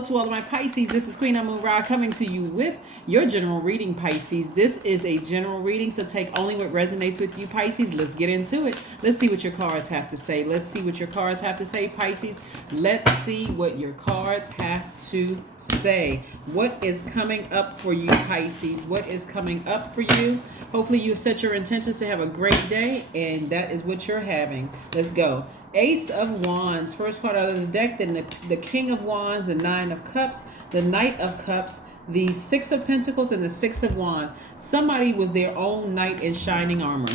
hello to all of my Pisces. This is Queen Moon Ra coming to you with your general reading, Pisces. This is a general reading, so take only what resonates with you, Pisces. Let's get into it. Let's see what your cards have to say. Let's see what your cards have to say, Pisces. Let's see what your cards have to say. What is coming up for you, Pisces? What is coming up for you? Hopefully you set your intentions to have a great day, and that is what you're having. Let's go. Ace of Wands, first card out of the deck, then the King of Wands, the Nine of Cups, the Knight of Cups, the Six of Pentacles, and the Six of Wands. Somebody was their own knight in shining armor.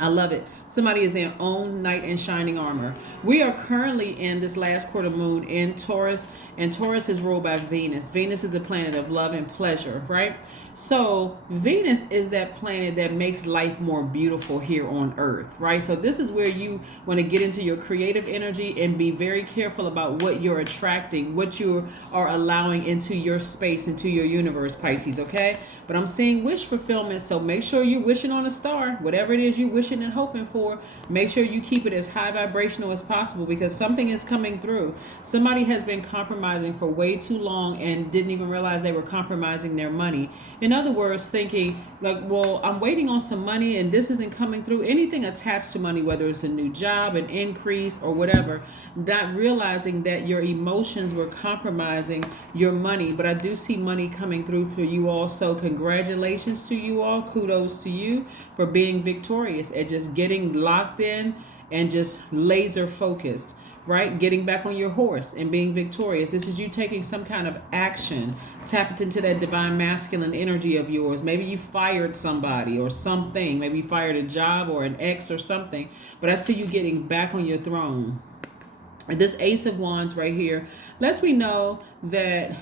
I love it. Somebody is their own knight in shining armor. We are currently in this last quarter moon in Taurus, and Taurus is ruled by Venus. Venus is the planet of love and pleasure, right? So Venus is that planet that makes life more beautiful here on Earth, right? So this is where you want to get into your creative energy and be very careful about what you're attracting, what you are allowing into your space, into your universe, Pisces, okay? But I'm seeing wish fulfillment, so make sure you're wishing on a star. Whatever it is you're wishing and hoping for, make sure you keep it as high vibrational as possible, because something is coming through. Somebody has been compromising for way too long and didn't even realize they were compromising their money. In other words, thinking like, well, I'm waiting on some money and this isn't coming through. Anything attached to money, whether it's a new job, an increase, or whatever, not realizing that your emotions were compromising your money. But I do see money coming through for you all. So congratulations to you all. Kudos to you for being victorious at just getting locked in and just laser focused. Right? Getting back on your horse and being victorious. This is you taking some kind of action. Tapped into that divine masculine energy of yours. Maybe you fired somebody or something. Maybe you fired a job or an ex or something. But I see you getting back on your throne. And this Ace of Wands right here lets me know that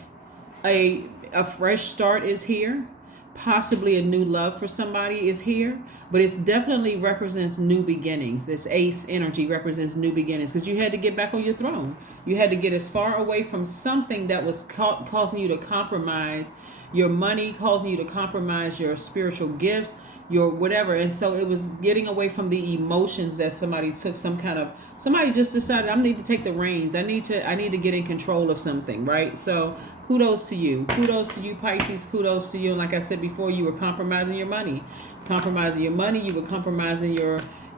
a fresh start is here. Possibly a new love for somebody is here, but it definitely represents new beginnings. This ace energy represents new beginnings because you had to get back on your throne. You had to get as far away from something that was causing you to compromise your money, causing you to compromise your spiritual gifts, your whatever. And so it was getting away from the emotions that somebody took somebody just decided, I need to take the reins. I need to get in control of something, right? So kudos to you. Kudos to you, Pisces. Kudos to you. And like I said before, you were compromising your money. Compromising your money. You were compromising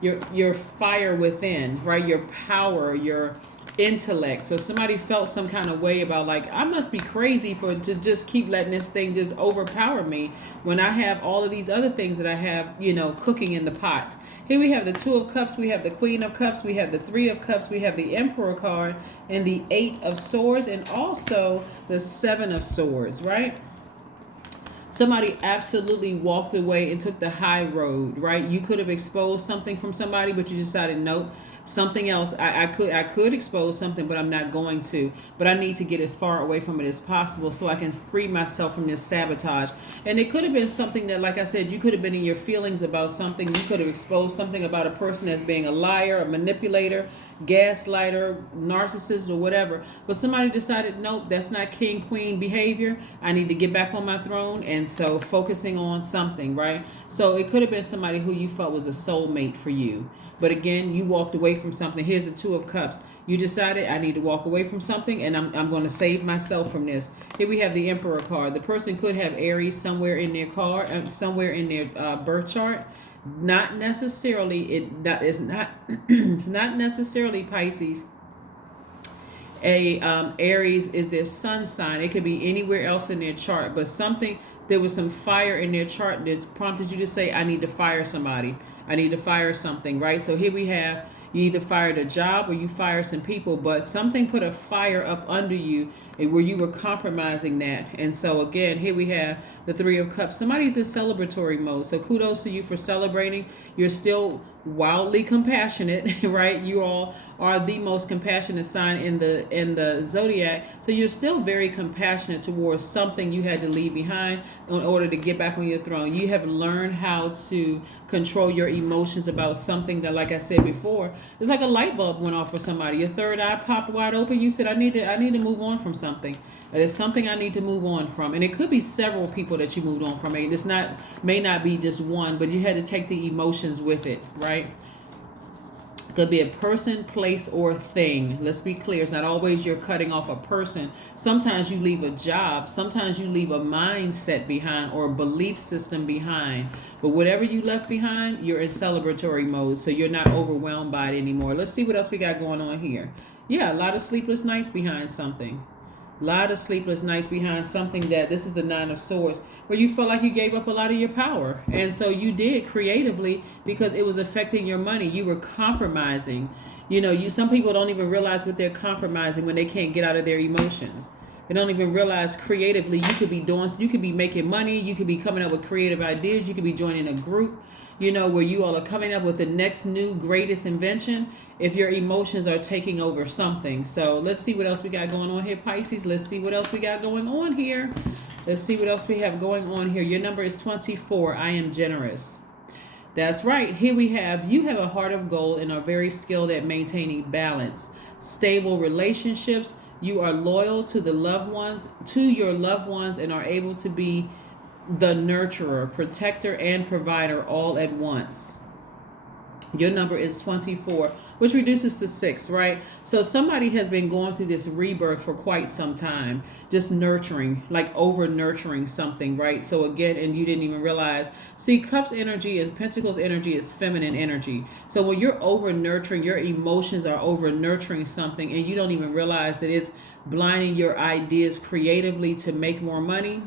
your fire within, right? Your power, your intellect. So somebody felt some kind of way about like, I must be crazy to just keep letting this thing just overpower me when I have all of these other things that I have, cooking in the pot. Here we have the Two of Cups, we have the Queen of Cups, we have the Three of Cups, we have the Emperor card, and the Eight of Swords, and also the Seven of Swords, right? Somebody absolutely walked away and took the high road, right? You could have exposed something from somebody, but you decided, nope, something else. I could expose something, but I'm not going to. But I need to get as far away from it as possible so I can free myself from this sabotage. And it could have been something that, like I said, you could have been in your feelings about something. You could have exposed something about a person as being a liar, a manipulator, gaslighter, narcissist, or whatever. But somebody decided, nope, that's not king, queen behavior. I need to get back on my throne. And so focusing on something, right? So it could have been somebody who you felt was a soulmate for you. But again, you walked away from something. Here's the Two of Cups. You decided, I need to walk away from something, and I'm going to save myself from this. Here we have the Emperor card. The person could have Aries somewhere in their card, somewhere in their birth chart. Not necessarily. It's not necessarily Pisces. Aries is their sun sign. It could be anywhere else in their chart, but there was some fire in their chart that prompted you to say, I need to fire somebody. I need to fire something, right? So here we have, you either fired a job or you fired some people, but something put a fire up under you where you were compromising that. And so again, here we have the Three of Cups. Somebody's in celebratory mode. So kudos to you for celebrating. You're still wildly compassionate, right? You all are the most compassionate sign in the zodiac. So you're still very compassionate towards something you had to leave behind in order to get back on your throne. You have learned how to control your emotions about something that, like I said before, it's like a light bulb went off for somebody. Your third eye popped wide open. You said, I need to move on from something. There's something I need to move on from. And it could be several people that you moved on from. May not be just one, but you had to take the emotions with it, right? Could be a person, place, or thing. Let's be clear. It's not always you're cutting off a person. Sometimes you leave a job. Sometimes you leave a mindset behind or a belief system behind. But whatever you left behind, you're in celebratory mode. So you're not overwhelmed by it anymore. Let's see what else we got going on here. Yeah, a lot of sleepless nights behind something. A lot of sleepless nights behind something that, this is the Nine of Swords, where you felt like you gave up a lot of your power. And so you did creatively because it was affecting your money. You were compromising. Some people don't even realize what they're compromising when they can't get out of their emotions. They don't even realize creatively you could be making money, you could be coming up with creative ideas, you could be joining a group, where you all are coming up with the next new greatest invention if your emotions are taking over something. So let's see what else we got going on here, Pisces. Let's see what else we got going on here. Let's see what else we have going on here. Your number is 24. I am generous. That's right. Here we have, you have a heart of gold and are very skilled at maintaining balance. Stable relationships. You are loyal to your loved ones and are able to be the nurturer, protector, and provider all at once. Your number is 24, which reduces to 6, right? So somebody has been going through this rebirth for quite some time, just nurturing, like over nurturing something, right? So again, and you didn't even realize, see, Cups energy is, Pentacles energy is feminine energy. So when you're over nurturing, your emotions are over nurturing something and you don't even realize that it's blinding your ideas creatively to make more money.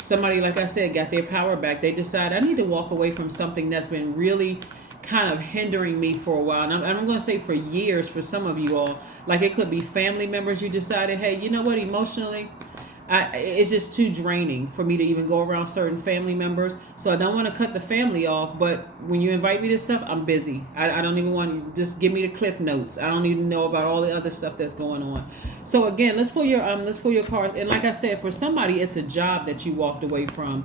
Somebody, like I said, got their power back. They decide, I need to walk away from something that's been really kind of hindering me for a while. And I'm going to say for years for some of you all. Like it could be family members. You decided, hey, you know what, emotionally, it's just too draining for me to even go around certain family members. So I don't want to cut the family off. But when you invite me to stuff, I'm busy. I don't even want you, just give me the cliff notes. I don't even know about all the other stuff that's going on. So again, let's pull your cards. And like I said, for somebody, it's a job that you walked away from.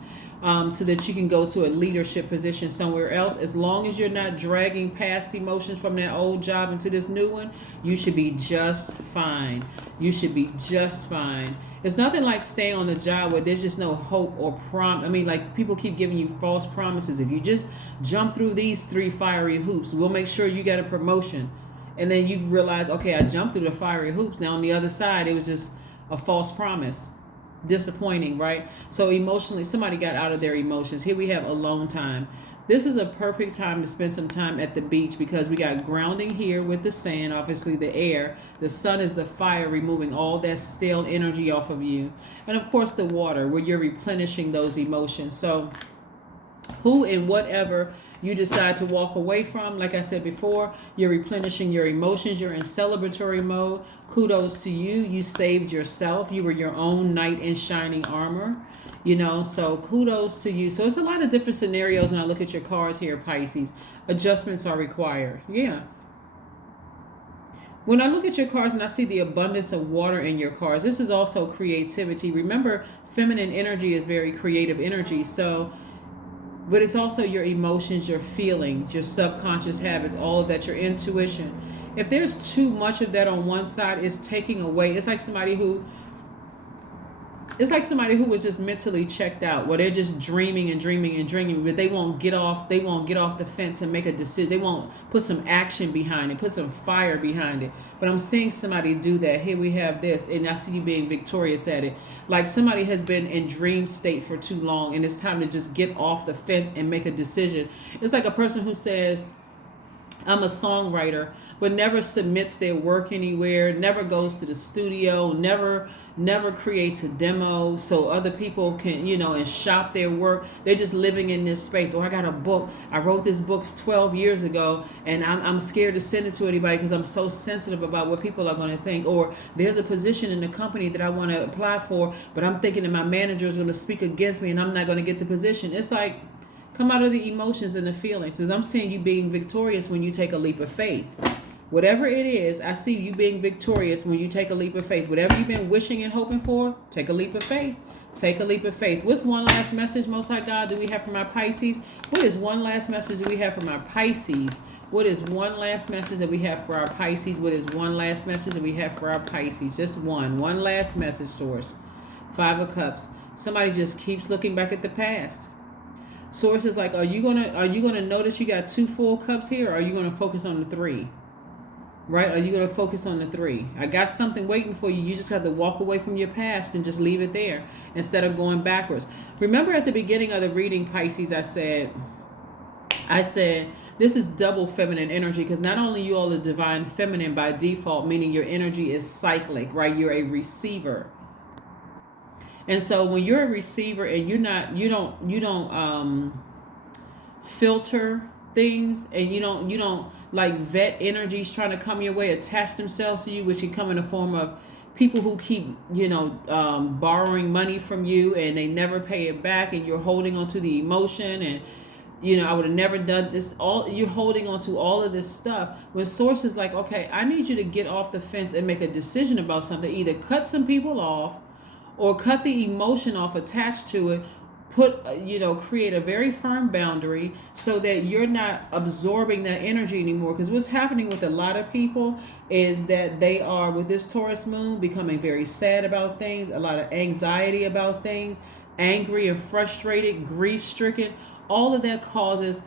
So that you can go to a leadership position somewhere else. As long as you're not dragging past emotions from that old job into this new one, you should be just fine. You should be just fine. It's nothing like staying on a job where there's just no hope or like people keep giving you false promises. If you just jump through these 3 fiery hoops, we'll make sure you get a promotion. And then you realize, okay, I jumped through the fiery hoops. Now on the other side, it was just a false promise. Disappointing, right? So emotionally, somebody got out of their emotions. Here we have alone time. This is a perfect time to spend some time at the beach because we got grounding here with the sand, obviously the air. The sun is the fire, removing all that stale energy off of you. And of course the water, where you're replenishing those emotions. So who and whatever you decide to walk away from, like I said before, you're replenishing your emotions. You're in celebratory mode. Kudos to you. You saved yourself. You were your own knight in shining armor. So kudos to you. So it's a lot of different scenarios when I look at your cards here, Pisces. Adjustments are required. Yeah. When I look at your cards and I see the abundance of water in your cards, this is also creativity. Remember, feminine energy is very creative energy. But it's also your emotions, your feelings, your subconscious habits, all of that, your intuition. If there's too much of that on one side, it's taking away. It's like somebody who was just mentally checked out, where they're just dreaming and dreaming and dreaming, but they won't get off the fence and make a decision. They won't put some action behind it, put some fire behind it. But I'm seeing somebody do that. Here we have this, and I see you being victorious at it. Like somebody has been in dream state for too long, and it's time to just get off the fence and make a decision. It's like a person who says, I'm a songwriter, but never submits their work anywhere, never goes to the studio, never creates a demo so other people can, and shop their work. They're just living in this space. I got a book. I wrote this book 12 years ago, and I'm scared to send it to anybody because I'm so sensitive about what people are going to think. Or there's a position in the company that I want to apply for, but I'm thinking that my manager is going to speak against me and I'm not going to get the position. It's like, come out of the emotions and the feelings. Because I'm seeing you being victorious when you take a leap of faith. Whatever it is, I see you being victorious when you take a leap of faith. Whatever you've been wishing and hoping for, take a leap of faith. Take a leap of faith. What's one last message, Most High God, do we have from our Pisces? What is one last message that we have from our Pisces? What is one last message that we have for our Pisces? What is one last message that we have for our Pisces? Just one last message, source. 5 of Cups. Somebody just keeps looking back at the past. Source is like, are you gonna notice you got 2 full cups here, or are you gonna focus on the 3? right? Or are you going to focus on the 3? I got something waiting for you. You just have to walk away from your past and just leave it there instead of going backwards. Remember at the beginning of the reading, Pisces, I said, this is double feminine energy, because not only you all are divine feminine by default, meaning your energy is cyclic, right? You're a receiver. And so when you're a receiver and you don't filter things, and you don't like vet energies trying to come your way, attach themselves to you, which can come in the form of people who keep borrowing money from you and they never pay it back, and you're holding on to the emotion, and I would have never done this. All you're holding on to all of this stuff. When source is like, okay, I need you to get off the fence and make a decision about something. Either cut some people off, or cut the emotion off attached to it. Create a very firm boundary so that you're not absorbing that energy anymore. Because what's happening with a lot of people is that they are, with this Taurus moon, becoming very sad about things, a lot of anxiety about things, angry and frustrated, grief-stricken. All of that causes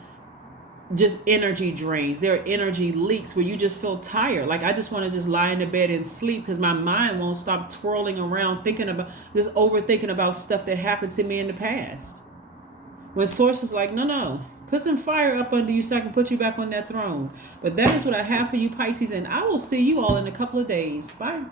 just energy drains. There are energy leaks where you just feel tired. Like, I just want to just lie in the bed and sleep because my mind won't stop twirling around overthinking about stuff that happened to me in the past. When source is like, no, put some fire up under you so I can put you back on that throne. But that is what I have for you, Pisces, and I will see you all in a couple of days. Bye.